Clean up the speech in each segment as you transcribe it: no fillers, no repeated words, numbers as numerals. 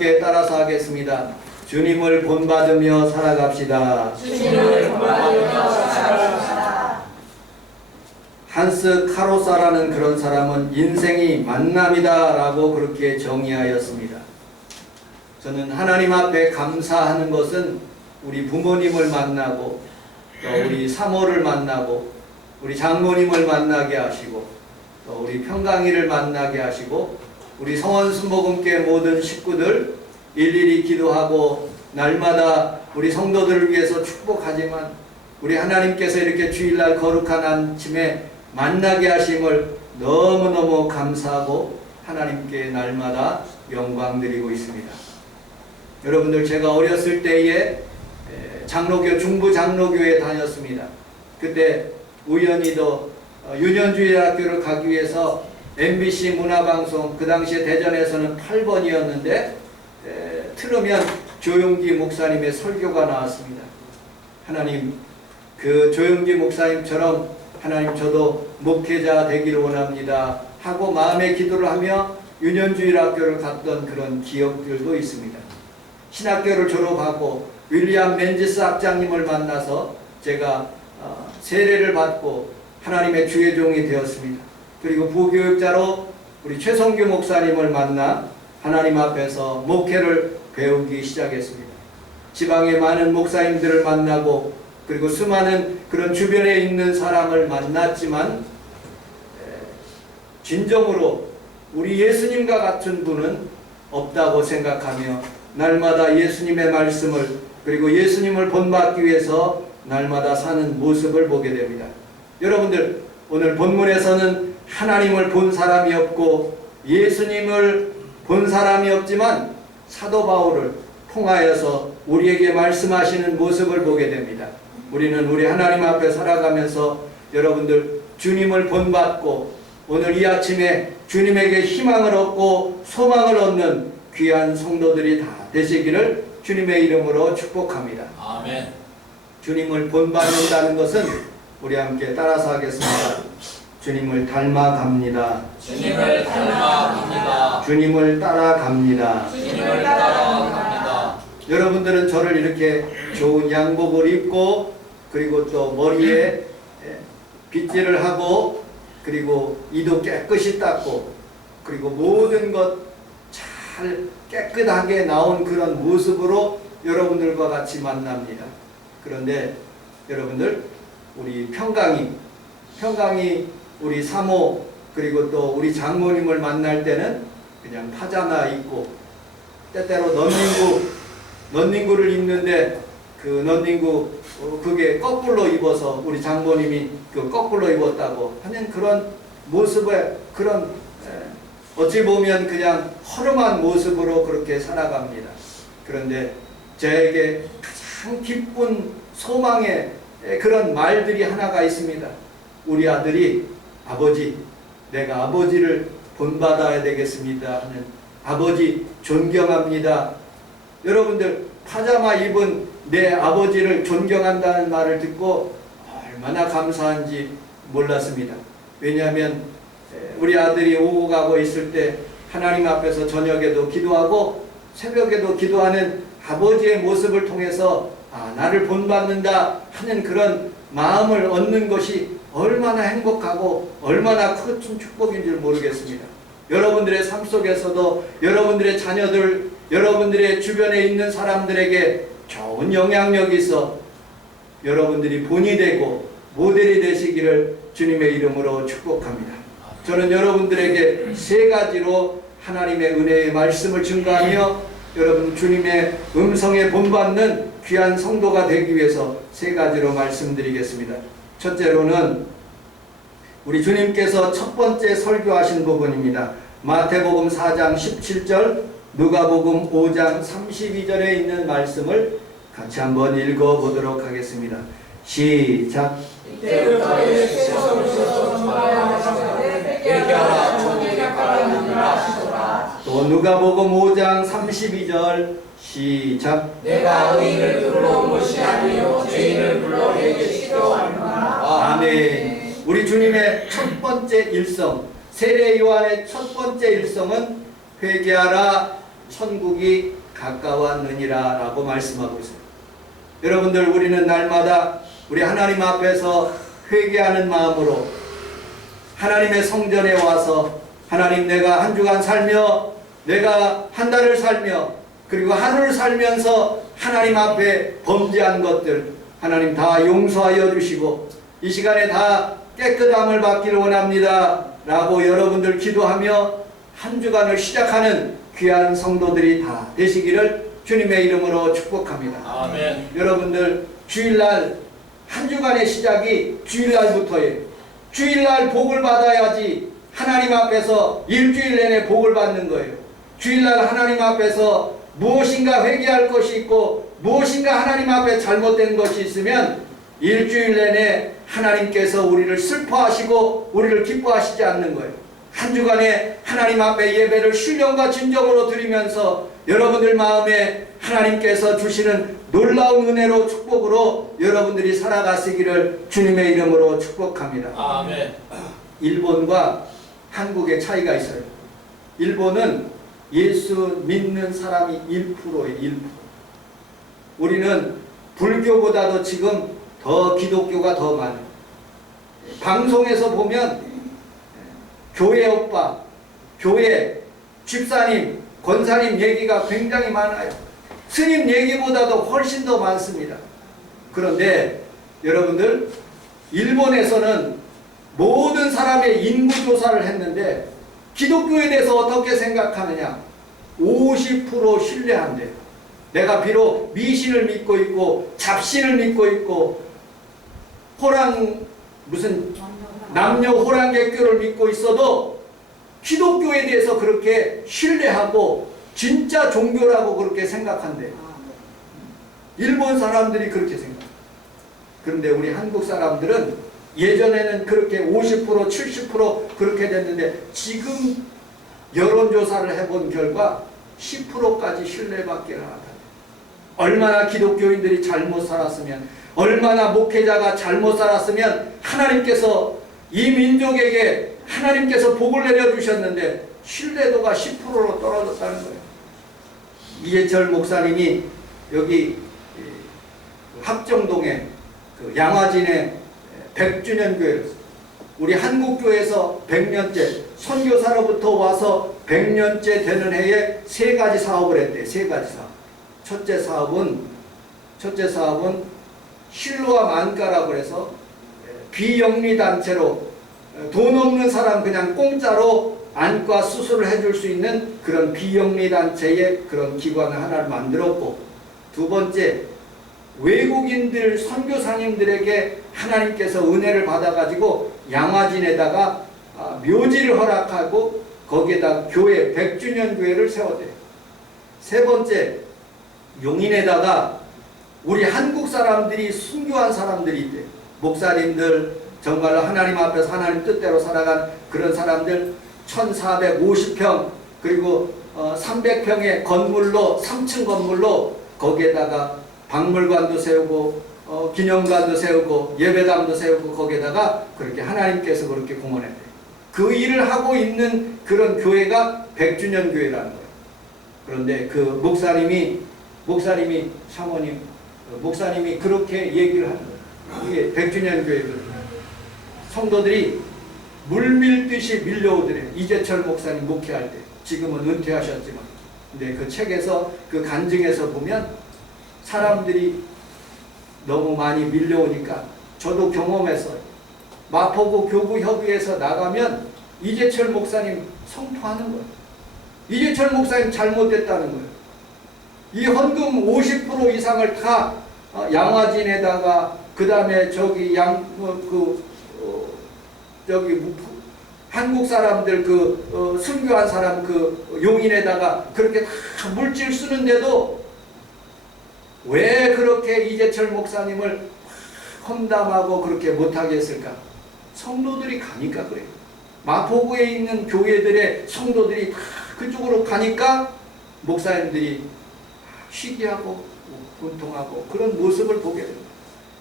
함께 따라서 하겠습니다. 주님을 본받으며 살아갑시다. 주님을 본받으며 살아갑시다. 한스 카로사라는 그런 사람은 인생이 만남이다 라고 그렇게 정의하였습니다. 저는 하나님 앞에 감사하는 것은 우리 부모님을 만나고 또 우리 사모를 만나고 우리 장모님을 만나게 하시고 또 우리 평강이를 만나게 하시고 우리 성원순복음교회 모든 식구들 일일이 기도하고 날마다 우리 성도들을 위해서 축복하지만 우리 하나님께서 이렇게 주일날 거룩한 아침에 만나게 하심을 너무너무 감사하고 하나님께 날마다 영광 드리고 있습니다. 여러분들, 제가 어렸을 때에 장로교, 중부 장로교에 다녔습니다. 그때 우연히도 유년주일학교를 가기 위해서 MBC 문화방송, 그 당시에 대전에서는 8번이었는데 틀으면 조용기 목사님의 설교가 나왔습니다. 하나님, 그 조용기 목사님처럼 하나님, 저도 목회자 되기를 원합니다 하고 마음의 기도를 하며 유년주일학교를 갔던 그런 기억들도 있습니다. 신학교를 졸업하고 윌리엄 맨지스 학장님을 만나서 제가 세례를 받고 하나님의 주의 종이 되었습니다. 그리고 부교육자로 우리 최성규 목사님을 만나 하나님 앞에서 목회를 배우기 시작했습니다. 지방의 많은 목사님들을 만나고 그리고 수많은 그런 주변에 있는 사람을 만났지만 진정으로 우리 예수님과 같은 분은 없다고 생각하며 날마다 예수님의 말씀을 그리고 예수님을 본받기 위해서 날마다 사는 모습을 보게 됩니다. 여러분들, 오늘 본문에서는 하나님을 본 사람이 없고 예수님을 본 사람이 없지만 사도 바울을 통하여서 우리에게 말씀하시는 모습을 보게 됩니다. 우리는 우리 하나님 앞에 살아가면서 여러분들 주님을 본받고 오늘 이 아침에 주님에게 희망을 얻고 소망을 얻는 귀한 성도들이 다 되시기를 주님의 이름으로 축복합니다. 아멘. 주님을 본받는다는 것은 우리 함께 따라서 하겠습니다. 주님을 닮아갑니다. 주님을 닮아갑니다. 주님을 따라갑니다. 주님을 따라갑니다. 여러분들은 저를 이렇게 좋은 양복을 입고 그리고 또 머리에 빗질을 하고 그리고 이도 깨끗이 닦고 그리고 모든 것 잘 깨끗하게 나온 그런 모습으로 여러분들과 같이 만납니다. 그런데 여러분들, 우리 평강이 우리 사모 그리고 또 우리 장모님을 만날 때는 그냥 파자마 입고 때때로 넌닝구를 입는데 그 넌닝구 그게 거꾸로 입어서 우리 장모님이 그 거꾸로 입었다고 하는 그런 모습에 그런 어찌 보면 그냥 허름한 모습으로 그렇게 살아갑니다. 그런데 저에게 가장 기쁜 소망의 그런 말들이 하나가 있습니다. 우리 아들이 아버지, 내가 아버지를 본받아야 되겠습니다 하는 아버지 존경합니다. 여러분들, 파자마 입은 내 아버지를 존경한다는 말을 듣고 얼마나 감사한지 몰랐습니다. 왜냐하면 우리 아들이 오고 가고 있을 때 하나님 앞에서 저녁에도 기도하고 새벽에도 기도하는 아버지의 모습을 통해서 나를 본받는다 하는 그런 마음을 얻는 것이 얼마나 행복하고 얼마나 큰 축복인 줄 모르겠습니다. 여러분들의 삶 속에서도 여러분들의 자녀들, 여러분들의 주변에 있는 사람들에게 좋은 영향력이 있어 여러분들이 본이 되고 모델이 되시기를 주님의 이름으로 축복합니다. 저는 여러분들에게 세 가지로 하나님의 은혜의 말씀을 증거하며 여러분 주님의 음성에 본받는 귀한 성도가 되기 위해서 세 가지로 말씀드리겠습니다. 첫째로는 우리 주님께서 첫 번째 설교하신 부분입니다. 마태복음 4장 17절, 누가복음 5장 32절에 있는 말씀을 같이 한번 읽어보도록 하겠습니다. 시작. 이때부터 예수께서 정말하시되 회개하라 천국에 가라느니라 하시더라. 또 누가복음 5장 32절 시작. 내가 의인을 불러 못이 아니요 죄인을 불러 회개시켜 하노라. 아멘. 우리 주님의 첫 번째 일성, 세례 요한의 첫 번째 일성은 회개하라, 천국이 가까웠느니라 라고 말씀하고 있어요. 여러분들, 우리는 날마다 우리 하나님 앞에서 회개하는 마음으로 하나님의 성전에 와서 하나님, 내가 한 주간 살며 내가 한 달을 살며 그리고 하루를 살면서 하나님 앞에 범죄한 것들 하나님 다 용서하여 주시고 이 시간에 다 깨끗함을 받기를 원합니다 라고 여러분들 기도하며 한 주간을 시작하는 귀한 성도들이 다 되시기를 주님의 이름으로 축복합니다. 아멘. 여러분들, 주일날 한 주간의 시작이 주일날부터예요. 주일날 복을 받아야지 하나님 앞에서 일주일 내내 복을 받는 거예요. 주일날 하나님 앞에서 무엇인가 회개할 것이 있고 무엇인가 하나님 앞에 잘못된 것이 있으면 일주일 내내 하나님께서 우리를 슬퍼하시고 우리를 기뻐하시지 않는 거예요. 한 주간에 하나님 앞에 예배를 신령과 진정으로 드리면서 여러분들 마음에 하나님께서 주시는 놀라운 은혜로 축복으로 여러분들이 살아가시기를 주님의 이름으로 축복합니다. 아멘. 일본과 한국의 차이가 있어요. 일본은 예수 믿는 사람이 1%예요. 1%. 우리는 불교보다도 지금 더 기독교가 더 많아요. 방송에서 보면 교회 오빠, 교회 집사님, 권사님 얘기가 굉장히 많아요. 스님 얘기보다도 훨씬 더 많습니다. 그런데 여러분들, 일본에서는 모든 사람의 인구조사를 했는데 기독교에 대해서 어떻게 생각하느냐? 50% 신뢰한대요. 내가 비록 미신을 믿고 있고 잡신을 믿고 있고 남녀 호랑객교를 믿고 있어도 기독교에 대해서 그렇게 신뢰하고 진짜 종교라고 그렇게 생각한대요. 일본 사람들이 그렇게 생각해요. 그런데 우리 한국 사람들은 예전에는 그렇게 50%, 70% 그렇게 됐는데 지금 여론조사를 해본 결과 10%까지 신뢰받기를 하다. 얼마나 기독교인들이 잘못 살았으면, 얼마나 목회자가 잘못 살았으면 하나님께서 이 민족에게 하나님께서 복을 내려주셨는데 신뢰도가 10%로 떨어졌다는 거예요. 이해철 목사님이 여기 합정동에 양화진의 100주년 교회, 우리 한국교회에서 100년째 선교사로부터 와서 100년째 되는 해에 3가지 사업을 했대요. 3가지 사업. 첫째 사업은 실로와 만가라고 해서 비영리 단체로 돈 없는 사람 그냥 공짜로 안과 수술을 해줄 수 있는 그런 비영리 단체의 그런 기관을 하나를 만들었고, 두 번째, 외국인들 선교사님들에게 하나님께서 은혜를 받아가지고 양화진에다가 묘지를 허락하고 거기에다 교회 100주년 교회를 세웠대요. 세 번째, 용인에다가 우리 한국 사람들이 순교한 사람들이 있대요. 목사님들, 정말로 하나님 앞에서 하나님 뜻대로 살아간 그런 사람들 1450평 그리고 300평의 건물로 3층 건물로 거기에다가 박물관도 세우고 기념관도 세우고 예배당도 세우고 거기에다가 그렇게 하나님께서 그렇게 공헌했대요. 그 일을 하고 있는 그런 교회가 100주년 교회라는 거예요. 그런데 그 목사님이 사모님 목사님이 그렇게 얘기를 하는 거예요. 이게 100주년 교회거든요. 성도들이 물밀듯이 밀려오더래요. 이재철 목사님 목회할 때. 지금은 은퇴하셨지만. 근데 그 책에서 그 간증에서 보면 사람들이 너무 많이 밀려오니까 저도 경험했어요. 마포구 교구협의회에서 나가면 이재철 목사님 성토하는 거예요. 이재철 목사님 잘못됐다는 거예요. 이 헌금 50% 이상을 다 양화진에다가 그 다음에 저기 한국 사람들 순교한 사람 용인에다가 그렇게 다 물질 쓰는데도 왜 그렇게 이재철 목사님을 험담하고 그렇게 못하게 했을까? 성도들이 가니까 그래요. 마포구에 있는 교회들의 성도들이 다 그쪽으로 가니까 목사님들이 시기하고 분통하고 그런 모습을 보게 됩니다.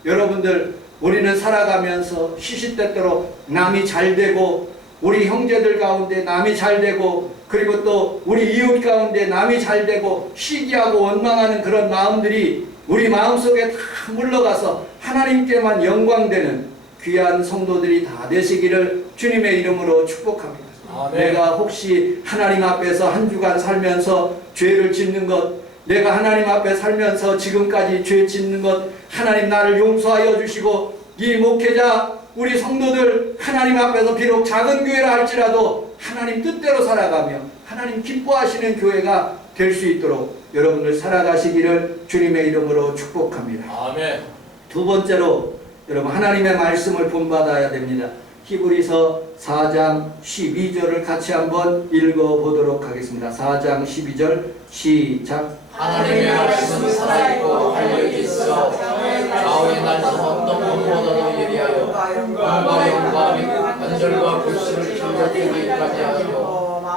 여러분들, 우리는 살아가면서 시시때때로 남이 잘 되고 우리 형제들 가운데 남이 잘 되고 그리고 또 우리 이웃 가운데 남이 잘 되고 시기하고 원망하는 그런 마음들이 우리 마음속에 다 물러가서 하나님께만 영광되는 귀한 성도들이 다 되시기를 주님의 이름으로 축복합니다. 아멘. 내가 혹시 하나님 앞에서 한 주간 살면서 죄를 짓는 것, 내가 하나님 앞에 살면서 지금까지 죄 짓는 것, 하나님 나를 용서하여 주시고 이 목회자 우리 성도들 하나님 앞에서 비록 작은 교회라 할지라도 하나님 뜻대로 살아가며 하나님 기뻐하시는 교회가 될 수 있도록 여러분들 살아가시기를 주님의 이름으로 축복합니다. 아멘. 두 번째로 여러분 하나님의 말씀을 본받아야 됩니다. 히브리서 4장 12절을 같이 한번 읽어보도록 하겠습니다. 4장 12절 시작. 하나님의 말씀은 살아있고 활력이 있어 좌우의 날선 어떤 것보다도 예리하여 마음의 마음이고 관절과 골수를 찔러대기까지 하시고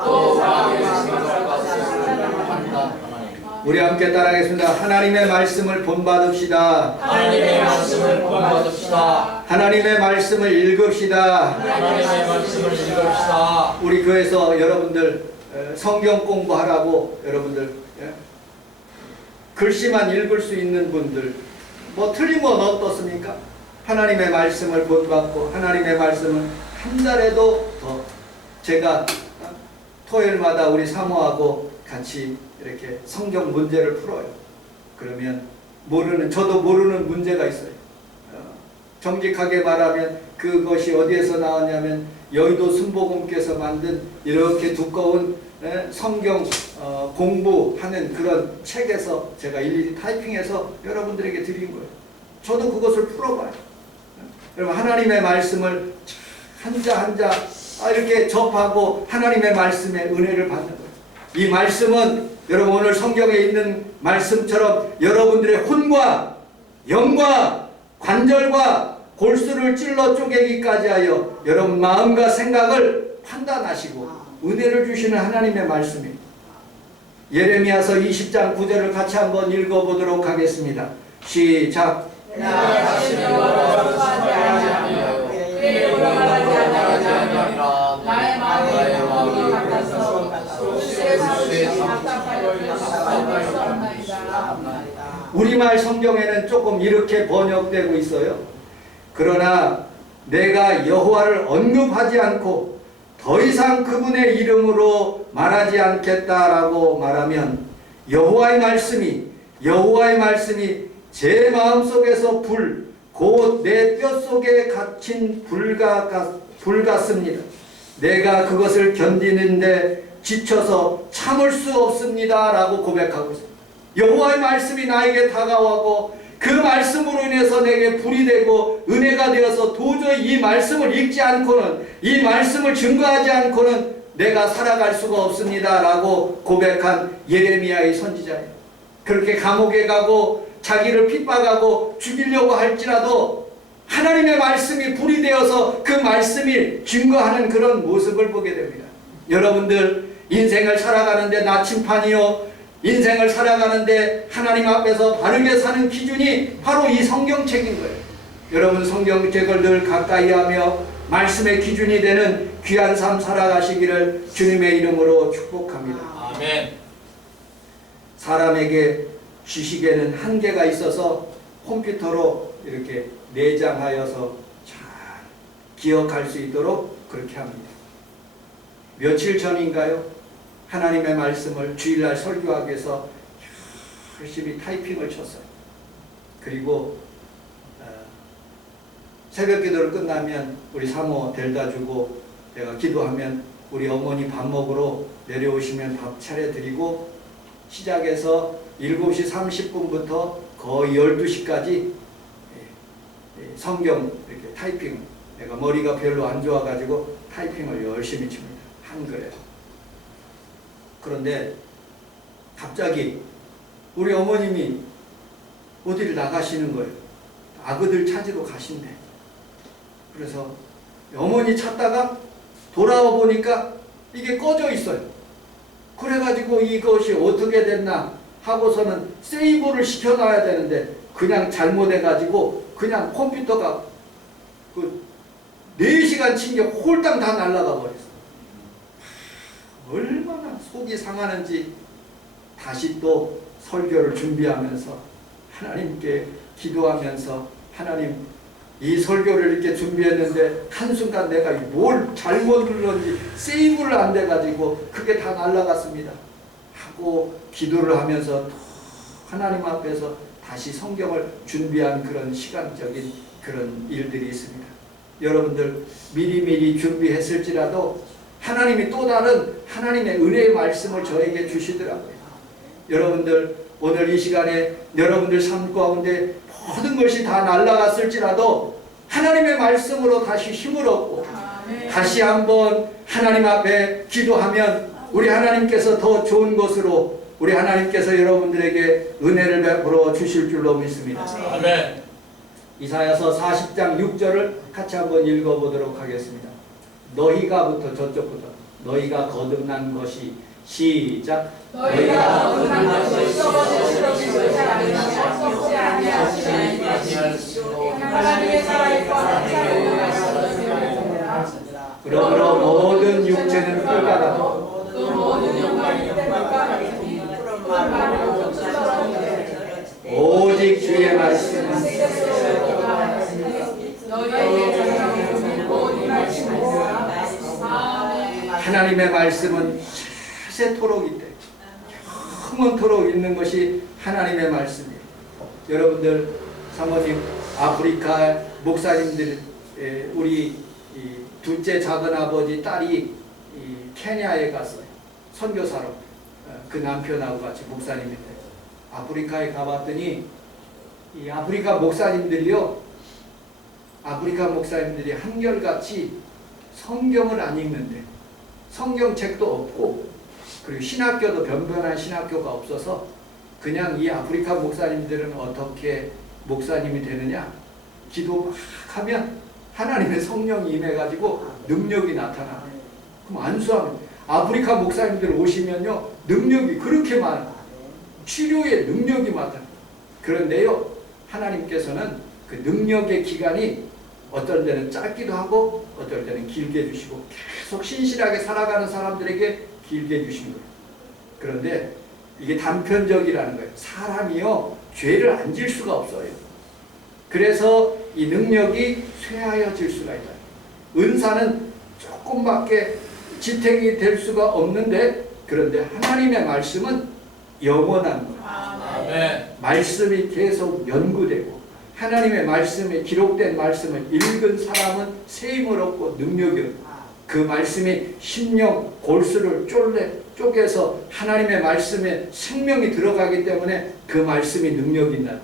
또 마음의 생각과 뜻을 판단하나니. 우리 함께 따라하겠습니다. 하나님의 말씀을 본받읍시다. 하나님의 말씀을 본받읍시다. 하나님의 말씀을 읽읍시다. 하나님의 말씀을 읽읍시다. 우리 교회에서 여러분들 성경 공부하라고 여러분들 글씨만 읽을 수 있는 분들 뭐 틀리면 어떻습니까? 하나님의 말씀을 본받고 하나님의 말씀은 한 달에도 더 제가 토요일마다 우리 사모하고 같이 이렇게 성경 문제를 풀어요. 그러면 저도 모르는 문제가 있어요. 정직하게 말하면 그것이 어디에서 나왔냐면 여의도 순복음께서 만든 이렇게 두꺼운 성경 공부하는 그런 책에서 제가 일일이 타이핑해서 여러분들에게 드린 거예요. 저도 그것을 풀어봐요. 여러분 하나님의 말씀을 한자 한자 이렇게 접하고 하나님의 말씀의 은혜를 받는 거예요. 이 말씀은 여러분 오늘 성경에 있는 말씀처럼 여러분들의 혼과 영과 관절과 골수를 찔러 쪼개기까지 하여 여러분 마음과 생각을 판단하시고 은혜를 주시는 하나님의 말씀입니다. 예레미야서 20장 9절을 같이 한번 읽어보도록 하겠습니다. 시작. 우리말 성경에는 조금 이렇게 번역되고 있어요. 그러나 내가 여호와를 언급하지 않고 더 이상 그분의 이름으로 말하지 않겠다라고 말하면 여호와의 말씀이 제 마음속에서 곧 내 뼛속에 갇힌 불 같습니다. 내가 그것을 견디는데 지쳐서 참을 수 없습니다 라고 고백하고 있습니다. 여호와의 말씀이 나에게 다가와고 그 말씀으로 인해서 내게 불이 되고 은혜가 되어서 도저히 이 말씀을 읽지 않고는 이 말씀을 증거하지 않고는 내가 살아갈 수가 없습니다 라고 고백한 예레미야의 선지자예요. 그렇게 감옥에 가고 자기를 핍박하고 죽이려고 할지라도 하나님의 말씀이 불이 되어서 그 말씀이 증거하는 그런 모습을 보게 됩니다. 여러분들 인생을 살아가는데 나침판이요, 인생을 살아가는데 하나님 앞에서 바르게 사는 기준이 바로 이 성경책인 거예요. 여러분 성경책을 늘 가까이 하며 말씀의 기준이 되는 귀한 삶 살아가시기를 주님의 이름으로 축복합니다. 아멘. 사람에게 지식에는 한계가 있어서 컴퓨터로 이렇게 내장하여서 잘 기억할 수 있도록 그렇게 합니다. 며칠 전인가요? 하나님의 말씀을 주일날 설교하기 위해서 열심히 타이핑을 쳤어요. 그리고 새벽 기도를 끝나면 우리 사모 데려다 주고 내가 기도하면 우리 어머니 밥 먹으러 내려오시면 밥 차려드리고 시작해서 7시 30분부터 거의 12시까지 성경 이렇게 타이핑, 내가 머리가 별로 안 좋아가지고 타이핑을 열심히 칩니다. 한글에. 그런데 갑자기 우리 어머님이 어디를 나가시는 거예요. 아그들 찾으러 가신대. 그래서 어머니 찾다가 돌아와 보니까 이게 꺼져 있어요. 그래가지고 이것이 어떻게 됐나 하고서는 세이브를 시켜놔야 되는데 그냥 잘못해가지고 그냥 컴퓨터가 그 4시간 친 게 홀딱 다 날아가 버렸어요. 얼마나 속이 상하는지 다시 또 설교를 준비하면서 하나님께 기도하면서 하나님 이 설교를 이렇게 준비했는데 한순간 내가 뭘 잘못 눌렀는지 세이브를 안 돼가지고 그게 다 날아갔습니다 하고 기도를 하면서 하나님 앞에서 다시 성경을 준비한 그런 시간적인 그런 일들이 있습니다. 여러분들 미리미리 준비했을지라도 하나님이 또 다른 하나님의 은혜의 말씀을 저에게 주시더라고요. 여러분들 오늘 이 시간에 여러분들 삶 가운데 모든 것이 다 날아갔을지라도 하나님의 말씀으로 다시 힘을 얻고 다시 한번 하나님 앞에 기도하면 우리 하나님께서 더 좋은 것으로 우리 하나님께서 여러분들에게 은혜를 베풀어 주실 줄로 믿습니다. 아멘. 이사야서 40장 6절을 같이 한번 읽어보도록 하겠습니다. 너희가부터 저쪽부터 너희가 거듭난 것이 시작. 너희가 거듭난 것이 썩어지지 아니하시니 하나님의 살아있고 하나님의 그러므로 모든 육체는 꿀과 같고 또 모든 영광이 꿀과 같으니 오직 주의 말씀은 너희에게 모든 말씀을 하나님의 말씀은 세토록 있대. 영원토록 있는 것이 하나님의 말씀이에요. 여러분들 사모님 아프리카 목사님들 우리 둘째 작은 아버지 딸이 케냐에 갔어요. 선교사로 그 남편하고 같이 목사님인데 아프리카에 가봤더니 이 아프리카 목사님들이 한결같이 성경을 안 읽는데 성경책도 없고 그리고 신학교도 변변한 신학교가 없어서 그냥 이 아프리카 목사님들은 어떻게 목사님이 되느냐 기도 막 하면 하나님의 성령이 임해가지고 능력이 나타나. 그럼 안수하면 아프리카 목사님들 오시면요 능력이 그렇게 많아. 치료의 능력이 많아. 그런데요 하나님께서는 그 능력의 기간이 어떨 때는 짧기도 하고 어떨 때는 길게 주시고 계속 신실하게 살아가는 사람들에게 길게 주신 거예요. 그런데 이게 단편적이라는 거예요. 사람이요 죄를 안 질 수가 없어요. 그래서 이 능력이 쇠하여질 수가 있다. 은사는 조금밖에 지탱이 될 수가 없는데 그런데 하나님의 말씀은 영원한 거예요. 아멘. 말씀이 계속 연구되고 하나님의 말씀에 기록된 말씀을 읽은 사람은 세임을 얻고 능력이 얻고 그 말씀이 심령 골수를 쪼개서 하나님의 말씀에 생명이 들어가기 때문에 그 말씀이 능력이 있다.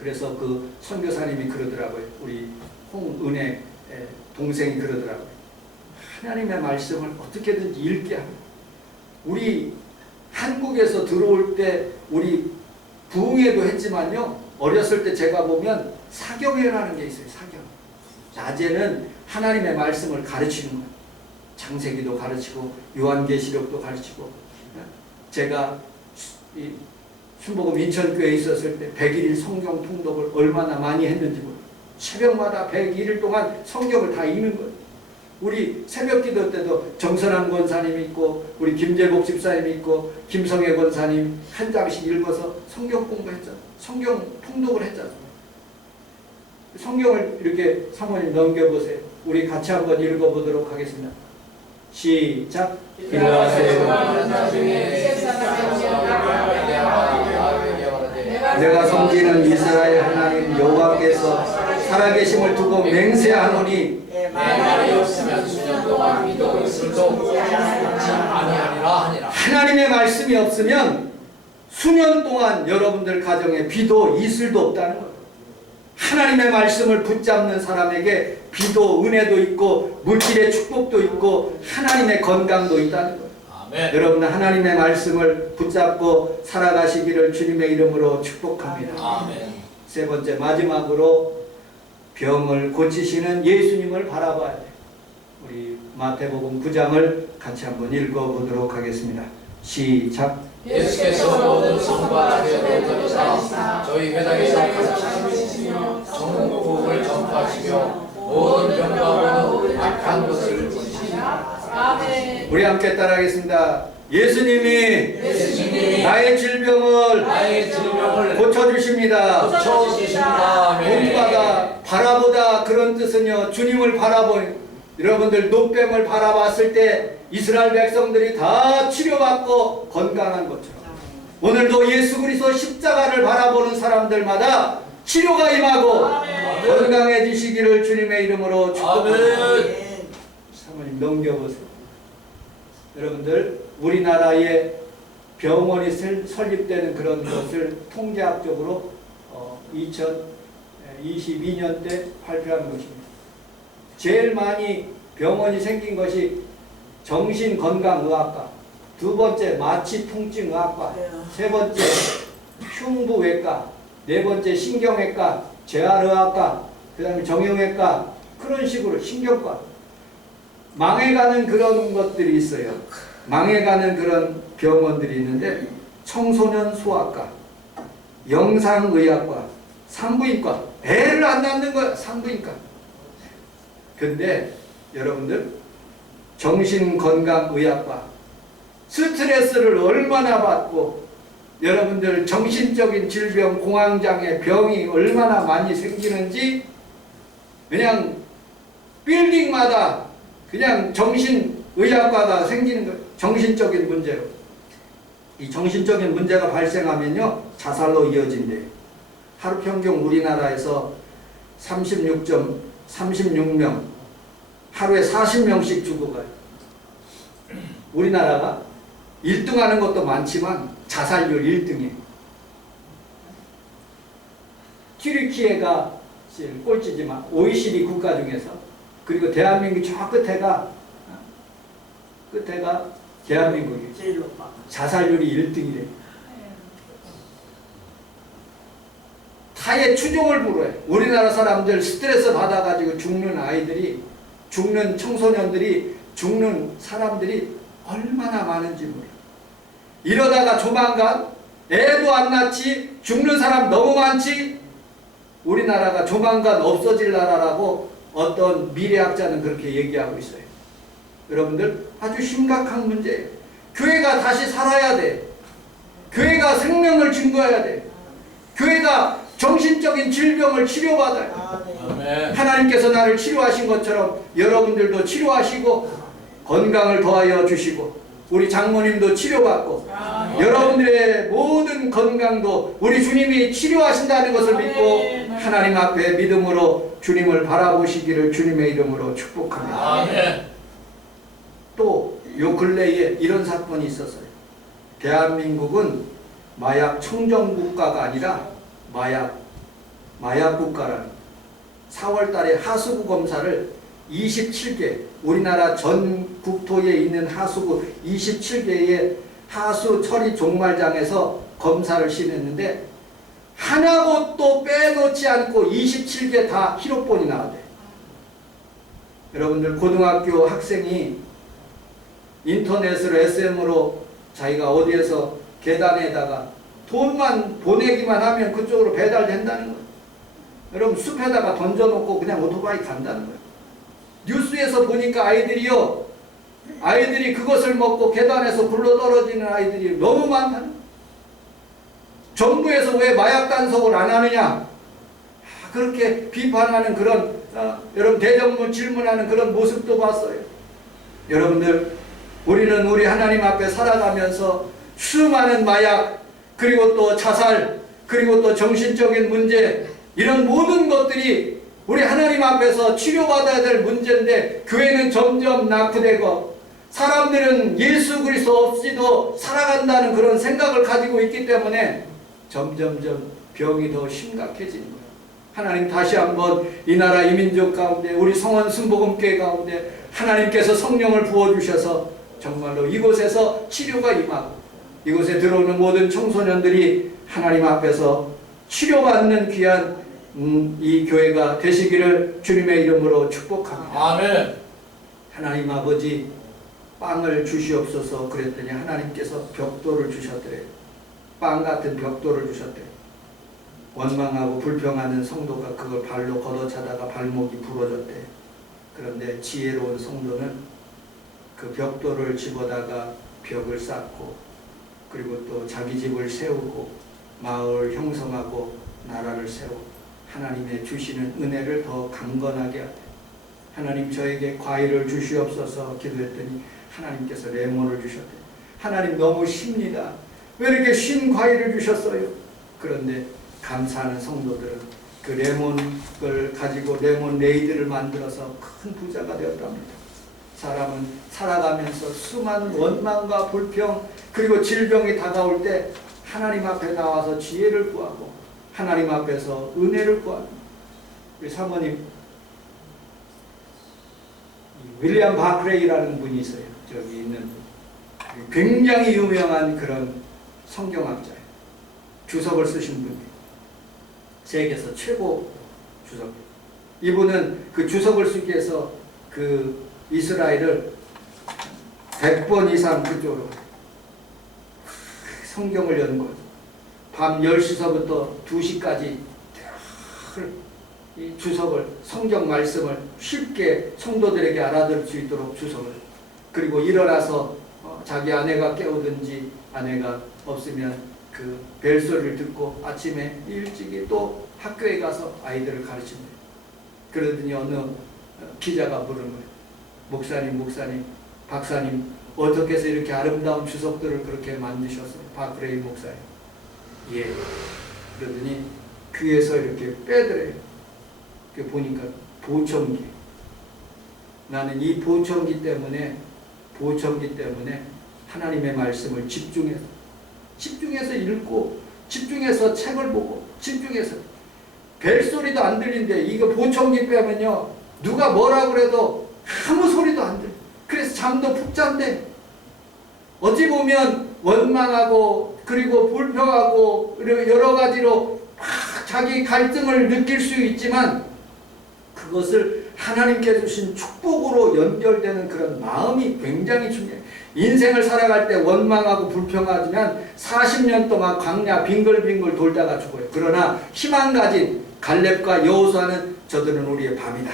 그래서 그 선교사님이 그러더라고요. 우리 홍은혜 동생이 그러더라고요. 하나님의 말씀을 어떻게든지 읽게 합니다. 우리 한국에서 들어올 때 우리 부흥회도 했지만요. 어렸을 때 제가 보면 사경회라는 게 있어요. 사경. 낮에는 하나님의 말씀을 가르치는 거예요. 창세기도 가르치고 요한계시록도 가르치고. 제가 이 순복음 인천교회에 있었을 때 100일 성경 통독을 얼마나 많이 했는지 몰라요. 새벽마다 101일 동안 성경을 다 읽는 거예요. 우리 새벽기도 때도 정선한 권사님 있고 우리 김재복 집사님 있고 김성애 권사님 한 장씩 읽어서 성경 공부했잖아요. 성경 통독을 했잖아요. 성경을 이렇게 사모님 넘겨보세요. 우리 같이 한번 읽어보도록 하겠습니다. 시작. 기도하세요. 내가 섬기는 이스라엘 하나님 여호와께서 살아계심을 두고 맹세하노니 내 말이 없으면 수년 동안 비도 이슬도 아니하리라 하니라. 하나님의 말씀이 없으면 수년 동안 여러분들 가정에 비도 이슬도 없다는 거예요. 하나님의 말씀을 붙잡는 사람에게 비도 은혜도 있고 물질의 축복도 있고 하나님의 건강도 있다는 거예요. 아멘. 여러분 하나님의 말씀을 붙잡고 살아가시기를 주님의 이름으로 축복합니다. 아멘. 세 번째 마지막으로 병을 고치시는 예수님을 바라봐야 돼요. 우리 마태복음 9장을 같이 한번 읽어보도록 하겠습니다. 시작. 예수께서 모든 성과 죄를 들으사 저희 회당에서 가르치시며 전국복음을 전파하시며 모든 병과 모든 악한 것을 고치시니라. 아멘. 우리 함께 따라하겠습니다. 예수님이 나의 질병을 고쳐주십니다. 고쳐주십니다. 본받아 바라보다 그런 뜻은요, 주님을 바라본 여러분들 노뱀을 바라봤을 때 이스라엘 백성들이 다 치료받고 건강한 것처럼 오늘도 예수 그리스도 십자가를 바라보는 사람들마다 치료가 임하고 건강해지시기를 주님의 이름으로 축복합니다. 사모님 넘겨보세요. 여러분들 우리나라에 병원이 설립되는 그런 것을 통계학적으로 2022년 때 발표한 것입니다. 제일 많이 병원이 생긴 것이 정신건강의학과, 두 번째 마취통증의학과, 세 번째 흉부외과, 네 번째 신경외과, 재활의학과, 그 다음에 정형외과, 그런 식으로 신경과 망해가는 그런 것들이 있어요. 망해가는 그런 병원들이 있는데 청소년 소아과, 영상의학과, 산부인과, 애를 안 낳는 거야. 산부인과. 근데 여러분들 정신건강의학과, 스트레스를 얼마나 받고 여러분들 정신적인 질병, 공황장애, 병이 얼마나 많이 생기는지 그냥 빌딩마다 그냥 정신의학과가 생기는 거예요. 정신적인 문제로. 이 정신적인 문제가 발생하면요, 자살로 이어진대요. 하루 평균 우리나라에서 36명, 하루에 40명씩 죽어가요. 우리나라가 1등 하는 것도 많지만 자살률 1등이에요. 튀르키예가 꼴찌지만 OECD 국가 중에서, 그리고 대한민국 저 끝에가 대한민국이 자살률이 1등이래요. 타의 추종을 불어요. 우리나라 사람들 스트레스 받아가지고 죽는 아이들이, 죽는 청소년들이, 죽는 사람들이 얼마나 많은지 몰라요. 이러다가 조만간 애도 안 낳지, 죽는 사람 너무 많지, 우리나라가 조만간 없어질 나라라고 어떤 미래학자는 그렇게 얘기하고 있어요. 여러분들 아주 심각한 문제예요. 교회가 다시 살아야 돼. 교회가 생명을 증거해야 돼. 교회가 정신적인 질병을 치료받아요. 하나님께서 나를 치료하신 것처럼 여러분들도 치료하시고 건강을 더하여 주시고 우리 장모님도 치료받고 여러분들의 모든 건강도 우리 주님이 치료하신다는 것을 믿고 하나님 앞에 믿음으로 주님을 바라보시기를 주님의 이름으로 축복합니다. 또 요 근래에 이런 사건이 있었어요. 대한민국은 마약 청정 국가가 아니라 마약 국가라는 4월 달에 하수구 검사를 27개, 우리나라 전 국토에 있는 하수구 27개의 하수 처리 종말장에서 검사를 시냈는데 하나 곳도 빼놓지 않고 27개 다 희록본이 나왔대요. 여러분들 고등학교 학생이 인터넷으로 SM으로 자기가 어디에서 계단에다가 돈만 보내기만 하면 그쪽으로 배달된다는 거예요. 여러분 숲에다가 던져놓고 그냥 오토바이 간다는 거예요. 뉴스에서 보니까 아이들이 그것을 먹고 계단에서 굴러떨어지는 아이들이 너무 많다는 거예요. 정부에서 왜 마약 단속을 안 하느냐, 그렇게 비판하는 그런 여러분 대정부 질문하는 그런 모습도 봤어요. 여러분들 우리는 우리 하나님 앞에 살아가면서 수많은 마약, 그리고 또 자살, 그리고 또 정신적인 문제, 이런 모든 것들이 우리 하나님 앞에서 치료받아야 될 문제인데 교회는 점점 낙후되고 사람들은 예수 그리스도 없이도 살아간다는 그런 생각을 가지고 있기 때문에 점점점 병이 더 심각해지는 거예요. 하나님 다시 한번 이 나라 이민족 가운데 우리 성원 순복음교회 가운데 하나님께서 성령을 부어주셔서 정말로 이곳에서 치료가 임하고 이곳에 들어오는 모든 청소년들이 하나님 앞에서 치료받는 귀한 이 교회가 되시기를 주님의 이름으로 축복합니다. 아멘. 하나님 아버지 빵을 주시옵소서 그랬더니 하나님께서 벽돌을 주셨더래요. 빵 같은 벽돌을 주셨대요. 원망하고 불평하는 성도가 그걸 발로 걷어차다가 발목이 부러졌대요. 그런데 지혜로운 성도는 그 그 벽돌을 집어다가 벽을 쌓고 그리고 또 자기 집을 세우고 마을 형성하고 나라를 세우고 하나님의 주시는 은혜를 더 강건하게 하되 하나님 저에게 과일을 주시옵소서 기도했더니 하나님께서 레몬을 주셨대. 하나님 너무 쉽니다. 왜 이렇게 쉰 과일을 주셨어요? 그런데 감사하는 성도들은 그 레몬을 가지고 레몬네이드를 만들어서 큰 부자가 되었답니다. 사람은 살아가면서 수많은 원망과 불평 그리고 질병이 다가올 때 하나님 앞에 나와서 지혜를 구하고 하나님 앞에서 은혜를 구합니다. 우리 사모님 윌리엄 바크레이라는 분이 있어요. 저기 있는 분. 굉장히 유명한 그런 성경학자예요. 주석을 쓰신 분이에요. 세계에서 최고 주석. 이분은 그 주석을 쓰기 위해서 그 이스라엘을 100번 이상 그쪽으로 성경을 연구하죠. 밤 10시서부터 2시까지 이 주석을 성경 말씀을 쉽게 성도들에게 알아들을 수 있도록 주석을 그리고 일어나서 자기 아내가 깨우든지 아내가 없으면 그 벨소리를 듣고 아침에 일찍이 또 학교에 가서 아이들을 가르칩니다. 그러더니 어느 기자가 물은 거예요. 목사님, 박사님 어떻게 해서 이렇게 아름다운 주석들을 그렇게 만드셨어요? 바크레이 목사님. 예. 그러더니 귀에서 이렇게 빼더래요. 보니까 보청기. 나는 이 보청기 때문에 하나님의 말씀을 집중해서 읽고 집중해서 책을 보고 집중해서 벨소리도 안 들린대. 이거 보청기 빼면요 누가 뭐라 그래도 아무 소리도 안 들려. 그래서 잠도 푹 잔대. 어찌 보면 원망하고 그리고 불평하고 여러 가지로 막 자기 갈등을 느낄 수 있지만 그것을 하나님께 주신 축복으로 연결되는 그런 마음이 굉장히 중요해요. 인생을 살아갈 때 원망하고 불평하지만 40년 동안 광야 빙글빙글 돌다가 죽어요. 그러나 희망 가진 갈렙과 여호수아는 저들은 우리의 밤이다.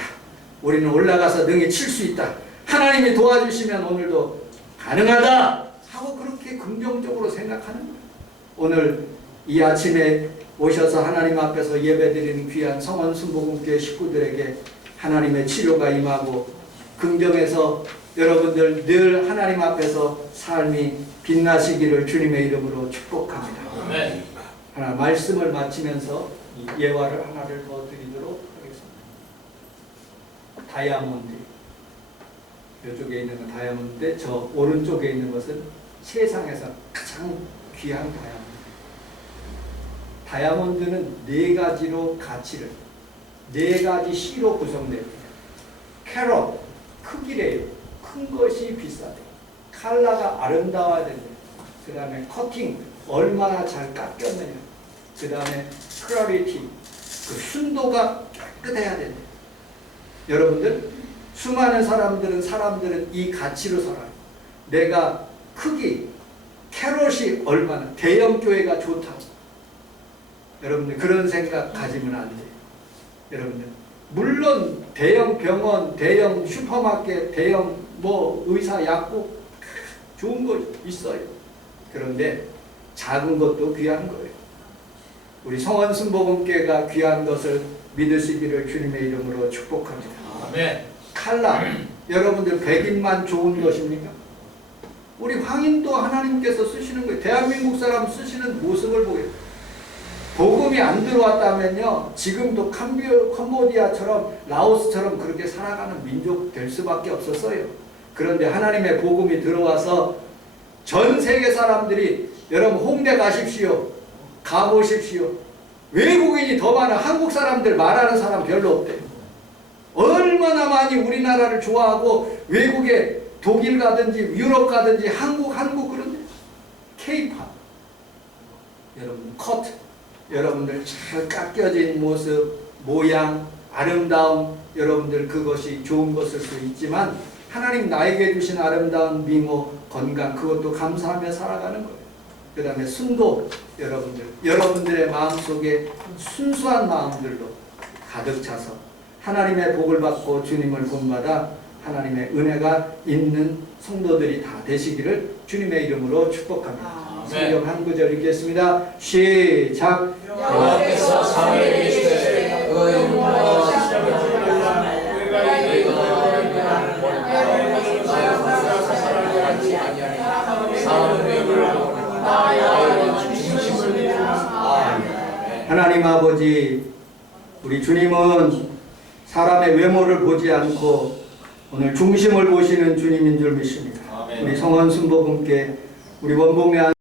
우리는 올라가서 능히 칠 수 있다. 하나님이 도와주시면 오늘도 가능하다 하고 그렇게 긍정적으로 생각하는 거예요. 오늘 이 아침에 오셔서 하나님 앞에서 예배드리는 귀한 성원 순복음교회 식구들에게 하나님의 치료가 임하고 긍정해서 여러분들 늘 하나님 앞에서 삶이 빛나시기를 주님의 이름으로 축복합니다. 네. 하나 말씀을 마치면서 예화를 하나를 더 드리도록 하겠습니다. 다이아몬드. 이쪽에 있는 건 다이아몬드인데 저 오른쪽에 있는 것은 세상에서 가장 귀한 다이아몬드. 다이아몬드는 네 가지로 가치를, 네 가지 C로 구성됩니다. 캐럿, 크기래요. 큰 것이 비싸대. 칼라가 아름다워야 된다. 그 다음에 커팅, 얼마나 잘 깎였느냐. 그 다음에 클래리티, 그 순도가 깨끗해야 된다. 여러분들, 수많은 사람들은 이 가치로 살아요. 내가 크기, 캐럿이 얼마나, 대형교회가 좋다고. 여러분들 그런 생각 가지면 안 돼요. 여러분들 물론 대형 병원, 대형 슈퍼마켓, 대형 의사 약국 좋은 거 있어요. 그런데 작은 것도 귀한 거예요. 우리 성원순복음교회가 귀한 것을 믿으시기를 주님의 이름으로 축복합니다. 아멘. 칼라, 여러분들 백인만 좋은 것입니까? 우리 황인도 하나님께서 쓰시는 거예요. 대한민국 사람 쓰시는 모습을 보여요. 복음이 안 들어왔다면요 지금도 캄보디아처럼 라오스처럼 그렇게 살아가는 민족 될 수밖에 없었어요. 그런데 하나님의 복음이 들어와서 전 세계 사람들이 여러분 홍대 가십시오. 가보십시오. 외국인이 더 많아. 한국 사람들 말하는 사람 별로 없대요. 얼마나 많이 우리나라를 좋아하고 외국에 독일 가든지 유럽 가든지 한국 그런데 K-팝 여러분 커트 여러분들 잘 깎여진 모습, 모양, 아름다움 여러분들 그것이 좋은 것일 수 있지만 하나님 나에게 주신 아름다운 미모, 건강 그것도 감사하며 살아가는 거예요. 그 다음에 순도 여러분들의 마음속에 순수한 마음들로 가득 차서 하나님의 복을 받고 주님을 본받아 하나님의 은혜가 있는 성도들이 다 되시기를 주님의 이름으로 축복합니다. 성경 한 구절 읽겠습니다. 시작. 여호와께서 삼위일체 의인과 하나님 아버지, 우리 주님은 사람의 외모를 보지 않고 오늘 중심을 보시는 주님인 줄 믿습니다. 우리 성원 순복음께 우리 원봉의